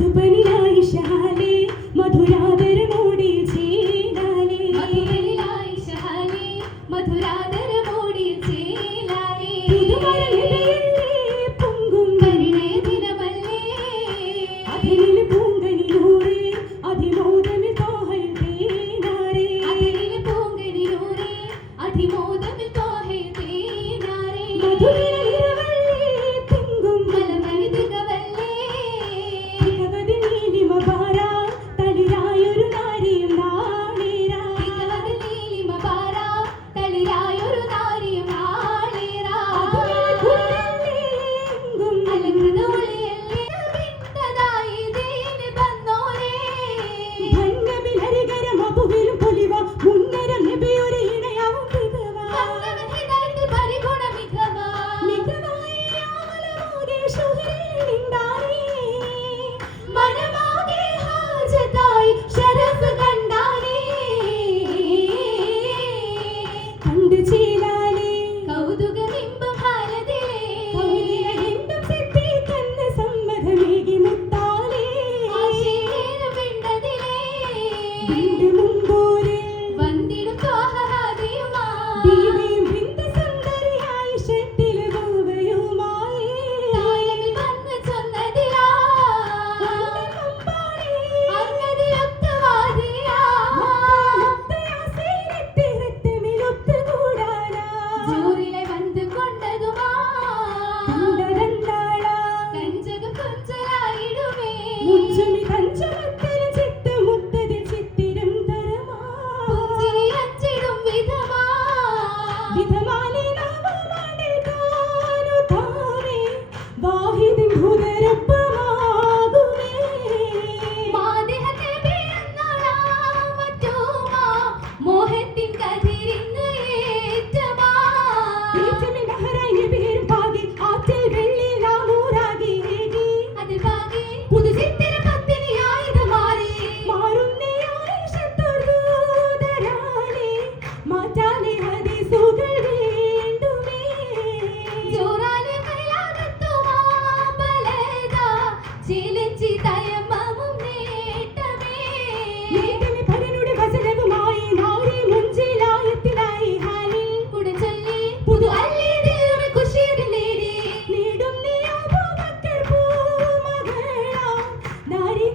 ধূপনি রয়েশা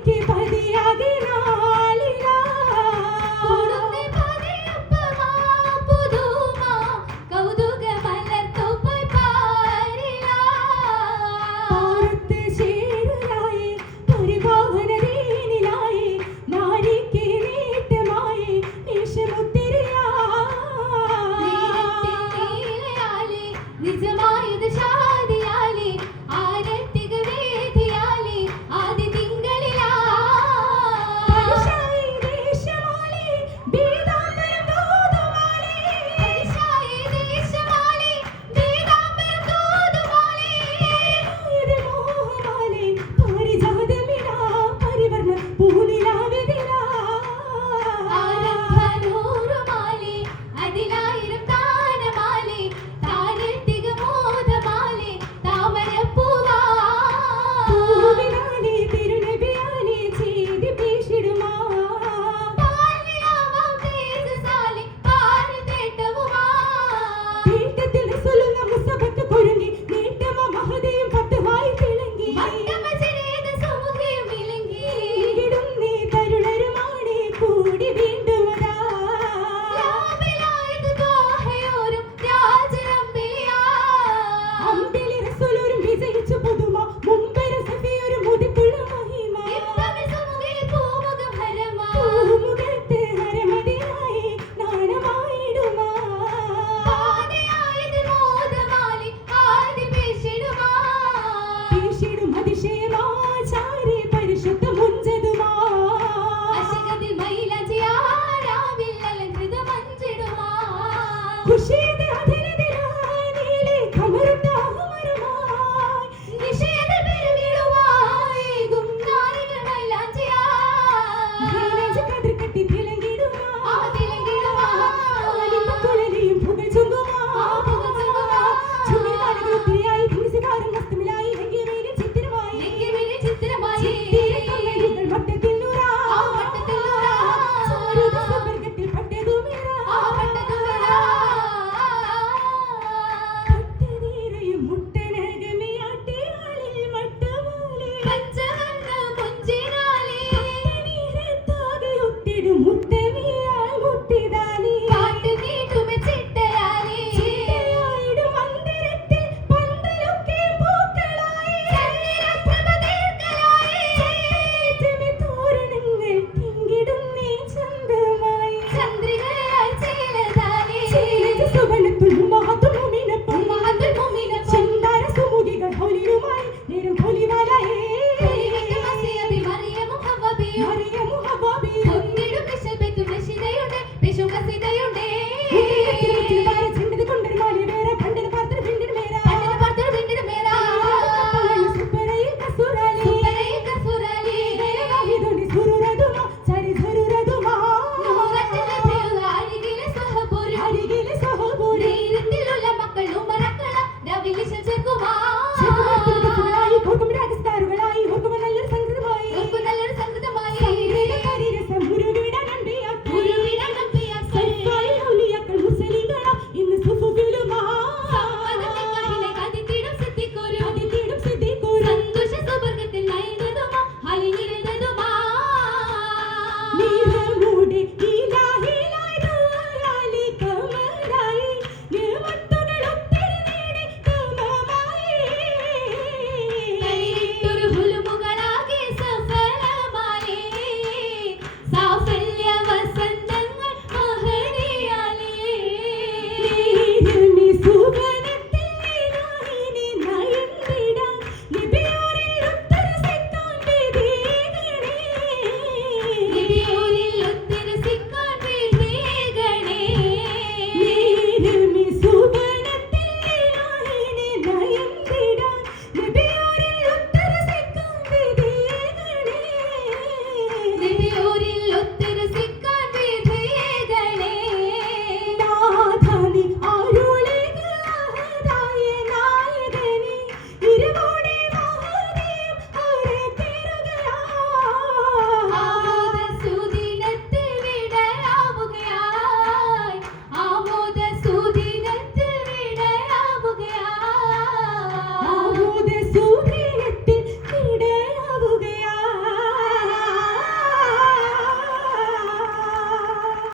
কে পায় Puri.